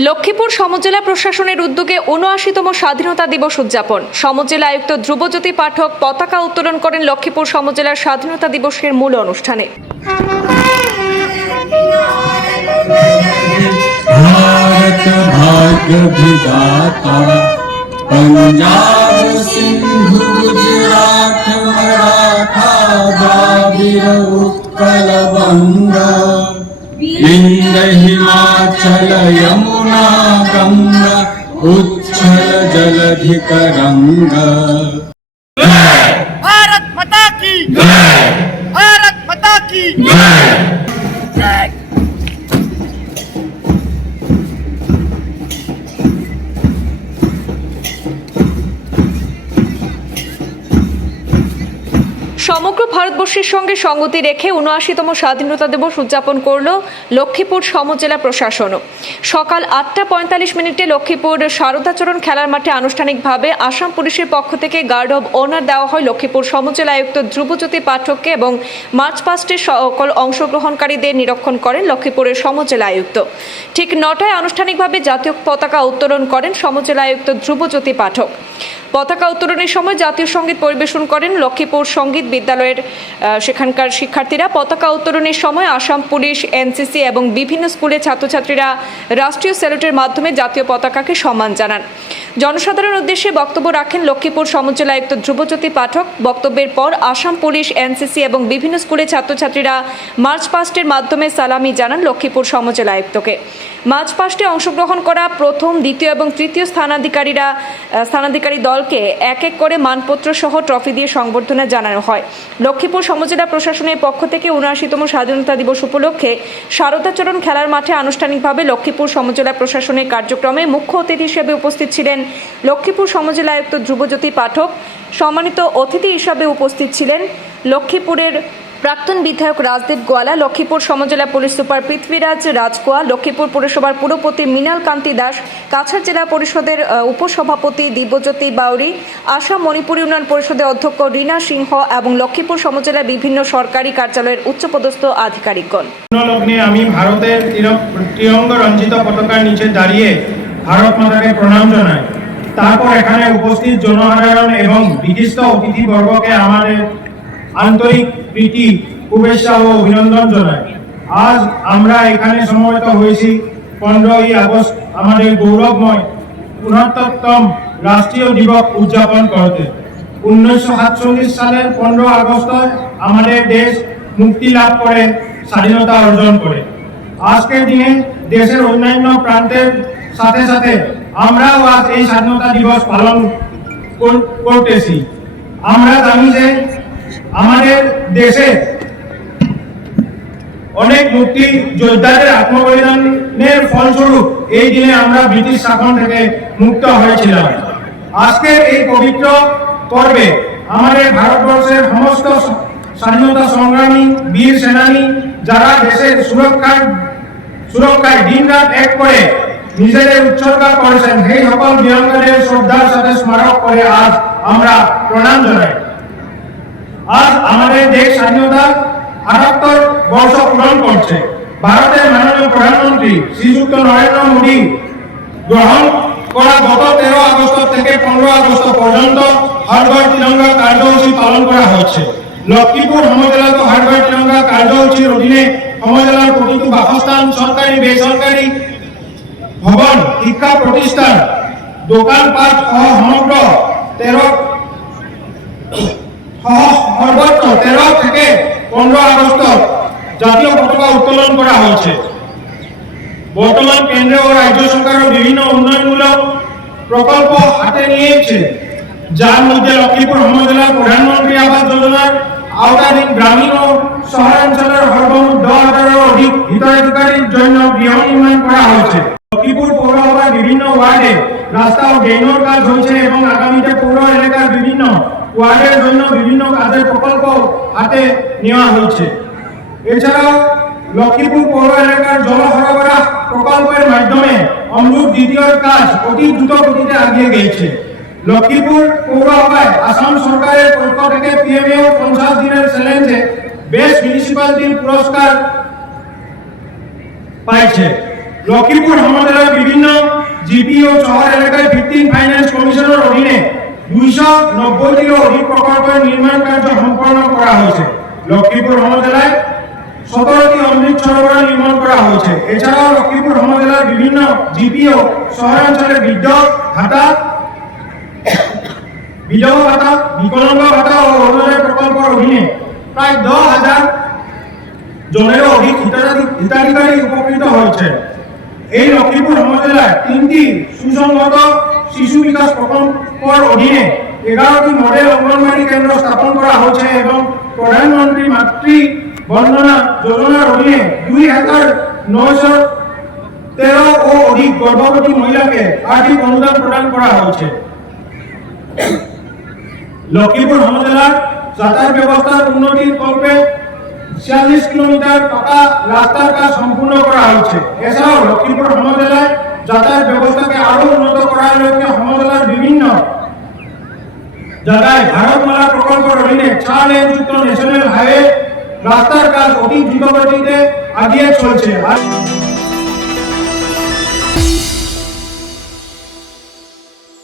লক্ষ্মীপুর সমজেলা প্রশাসনের উদ্যোগে উনআশিতম স্বাধীনতা দিবস উদযাপন সমজেলা আয়ুক্ত ধ্রুবজ্যোতি পাঠক পতাকা উত্তোলন করেন লক্ষ্মীপুর সমজেলার স্বাধীনতা দিবসের মূল অনুষ্ঠানে भारत भाग्य विधाता पंजाब सिंधु गुजरात मराठा द्राविड उत्कल बंगा विंद हिमाचल यमुना गंगा उच्छल जलधि तरंगा भारत माता की भारत माता की সমগ্র ভারতবর্ষের সঙ্গে সঙ্গতি রেখে উনআশিতম স্বাধীনতা দিবস উদযাপন করল লক্ষ্মীপুর সমজেলা প্রশাসনও। সকাল আটটা পঁয়তাল্লিশ মিনিটে লক্ষ্মীপুর শারদাচরণ খেলার মাঠে আনুষ্ঠানিকভাবে আসাম পুলিশের পক্ষ থেকে গার্ড অব অনার দেওয়া হয় লক্ষ্মীপুর সমজেলা আয়ুক্ত ধ্রুবজ্যোতি পাঠককে এবং মার্চ পাস্টের সকল অংশগ্রহণকারীদের নিরীক্ষণ করেন লক্ষ্মীপুরের সমজেলা আয়ুক্ত। ঠিক নটায় আনুষ্ঠানিকভাবে জাতীয় পতাকা উত্তোলন করেন সমজেলা আয়ুক্ত ধ্রুবজ্যোতি পাঠক। পতাকা উত্তোলনের সময় জাতীয় সংগীত পরিবেশন করেন লক্ষ্মীপুর সংগীত বিদ্যালয়ের সেখানকার শিক্ষার্থীরা। পতাকা উত্তোলনের সময় আসাম পুলিশ, এনসিসি এবং বিভিন্ন স্কুলের ছাত্রছাত্রীরা রাষ্ট্রীয় স্যালুটের মাধ্যমে জাতীয় পতাকাকে সম্মান জানান। জনসাধারণ উদ্দেশ্যে বক্তব্য রাখেন লক্ষ্মীপুর সমজেলা আয়ুক্ত ধ্রুবজ্যোতি পাঠক। বক্তব্যের পর আসাম পুলিশ, এনসিসি এবং বিভিন্ন স্কুলের ছাত্রছাত্রীরা মার্চ পাস্টের মাধ্যমে সালামি জানান লক্ষ্মীপুর সমজেলা আয়ুক্তকে মার্চ পাস্টে অংশগ্রহণ করা প্রথম, দ্বিতীয় এবং তৃতীয় স্থানাধিকারীরা স্থানাধিকারী স্থানাধিকারী দলকে এক এক করে মানপত্র সহ ট্রফি দিয়ে সংবর্ধনা জানানো হয়। লক্ষ্মীপুর সমজেলা প্রশাসনের পক্ষ থেকে উনআশিতম স্বাধীনতা দিবস উপলক্ষে শারদাচরণ খেলার মাঠে আনুষ্ঠানিকভাবে লক্ষ্মীপুর সমজেলা প্রশাসনের কার্যক্রমে মুখ্য অতিথি হিসেবে উপস্থিত ছিলেন লক্ষ্মীপুর সমজেলা আয়ুক্ত ধ্রুবজ্যোতি পাঠক। সম্মানিত অতিথি হিসাবে উপস্থিত ছিলেন লক্ষ্মীপুরের প্রাক্তন বিধায়ক রাজদীপ গোয়ালা, লক্ষ্মীপুর সমজেলা পুলিশ সুপার পৃথ্বীরাজ রাজকোয়া, লক্ষ্মীপুর পুরসভার পুরপতি মৃণাল কান্তি দাস, কাছাড় জেলা পরিষদের উপসভাপতি দিব্যজ্যোতি বাউরি, আসাম মণিপুর ইউনিয়ন পরিষদের অধ্যক্ষ রীনা সিংহ এবং লক্ষ্মীপুর সমজেলার বিভিন্ন সরকারি কার্যালয়ের উচ্চপদস্থ আধিকারিকগণ। আমি ভারতের রঞ্জিত পতাকার নিচে দাঁড়িয়ে ভারত মাতাকে প্রণাম জানাই। তারপর এখানে উপস্থিত জনসাধারণ এবং বিশিষ্ট অতিথিবর্গকে আমাদের আন্তরিক প্রীতি শুভেচ্ছা ও অভিনন্দন জানাই। আজ আমরা এখানে সমবেত হয়েছি পনেরোই আগস্ট আমাদের গৌরবময় উনসত্তম রাষ্ট্রীয় দিবস উদযাপন করতে। উনিশশো সাতচল্লিশ সালের পনেরো আগস্ট আমাদের দেশ মুক্তি লাভ করে, স্বাধীনতা অর্জন করে। আজকের দিনে দেশের অন্যান্য প্রান্তের সাথে সাথে আমরাও আজ এই স্বাধীনতা দিবস পালন করতেছি। আমরা জানি যে আমাদের দেশে অনেক মুক্তি যোদ্ধাদের আত্মবলিদানের ফলস্বরূপ এই দিনে আমরা ব্রিটিশ শাসন থেকে মুক্ত হয়েছিলাম। আজকের এই পবিত্র পর্বে আমাদের ভারতবর্ষের সমস্ত স্বাধীনতা সংগ্রামী, বীর সেনানী, যারা দেশের সুরক্ষার, সুরক্ষায় দিন রাত এক করে নিজেদের উৎসর্গ করেছেন, সেই সকল বীরাঙ্গনের শ্রদ্ধার সাথে স্মারক করে আজ আমরা প্রণাম জানাই। আজ আমাদের দেশ স্বাধীনতা আটাত্তর বর্ষ পূরণ করছে। ভারতের মাননীয় প্রধানমন্ত্রী শ্রীযুক্ত নরেন্দ্র মোদী গ্রহণ করা গত তেরো আগস্ট থেকে পনেরো আগস্ট পর্যন্ত হর ঘর তিরঙ্গা কার্যসূচি পালন করা হচ্ছে। লক্ষ্মীপুর সমজেলাত হর ঘর তিরঙ্গা কার্যসূচির অধীনে সমজেলার প্রতিটি বাসস্থান সরকারি, বেসরকারি ভবন, শিক্ষা প্রতিষ্ঠান, দোকানপাট সহ সমগ্র তেরো সর্বোচ্চ তেরো থেকে পনেরো আগস্ট জাতীয় পতাকা উত্তোলন করা হয়েছে। বর্তমান কেন্দ্র ও রাজ্য সরকারও বিভিন্ন উন্নয়নমূলক প্রকল্প হাতে নিয়েছে। যার মধ্যে লক্ষ্মীপুর উপজেলার প্রধানমন্ত্রী আবাস যোজনার আওতাধীন গ্রামীণ ও শহরাঞ্চলের সর্বমোট দশ হাজারেরও অধিক হিতাধিকারীর জন্য গৃহ নির্মাণ করা হয়েছে। লক্ষ্মীপুর পৌরসভার বিভিন্ন ওয়ার্ডে রাস্তা ও ড্রেনের কাজ হয়েছে এবং আগামীতে পৌর এলাকার বিভিন্ন ওয়ার্ডের জন্য বিভিন্ন কাজের প্রকল্প হাতে নেওয়া হয়েছে। এছাড়াও লক্ষ্মীপুর পৌর এলাকার জল সরবরাহ প্রকল্পের মাধ্যমে অমৃত দ্বিতীয় কাজ অতি দ্রুত গতিতে এগিয়ে গিয়েছে। লক্ষ্মীপুর পৌরসভায় আসাম সরকারের পক্ষ থেকে পিএমএও পঞ্চাশ দিনের চ্যালেঞ্জে বেস্ট মিউনিসিপালিটি পুরস্কার পাইছে। লক্ষ্মীপুর আমাদের বিভিন্ন জিপি ও শহর এলাকায় ফিফটিন ফাইন্যান্স কমিশনের অধীনে দুইশো নব্বইটিরও অধিক প্রকল্পের নির্মাণ কার্য সম্পন্ন করা হয়েছে। লক্ষ্মীপুর উপজেলায় সতেরোটি অমৃত সরোবর নির্মাণ করা হয়েছে। এছাড়াও লক্ষ্মীপুর উপজেলার বিভিন্ন জিপিও শহরাঞ্চলের বিদ্যুৎ ভাতা বিধবা ভাতা, বিকলাঙ্গ ভাতা ও অরুণোদয় প্রকল্পের অধীনে প্রায় দশ হাজার জনেরও অধিক হিতাধি- হিতাধিকারী উপকৃত হয়েছে। এই লক্ষ্মীপুর উপজেলায় তিনটি সুসংগত শিশু বিকাশ প্রকল্পের অধীনে এগারোটি মডেল অঙ্গনবাড়ি কেন্দ্র স্থাপন করা হয়েছে এবং প্রধানমন্ত্রী মাতৃ বন্দনা যোজনার অধীনে দুই হাজার নয়শো তেরো ও অধিক গর্ভবতী মহিলাকে আর্থিক অনুদান প্রদান করা হয়েছে লক্ষ্মীপুর উপজেলার যাতায়াত ব্যবস্থার উন্নতির কল্পে ছিয়াল্লিশ কিলোমিটার পাকা রাস্তার কাজ সম্পূর্ণ করা হয়েছে। এছাড়াও লক্ষ্মীপুর সমজেলায় যাতায়াত ব্যবস্থাকে আরও উন্নত করার লক্ষ্যে সমজেলার বিভিন্ন জায়গায় ভারতমালা প্রকল্পের অধীনে চার লেন যুক্ত ন্যাশনাল হাইওয়ে রাস্তার কাজ অতি দ্রুতগতিতে আগিয়ে চলছে। আর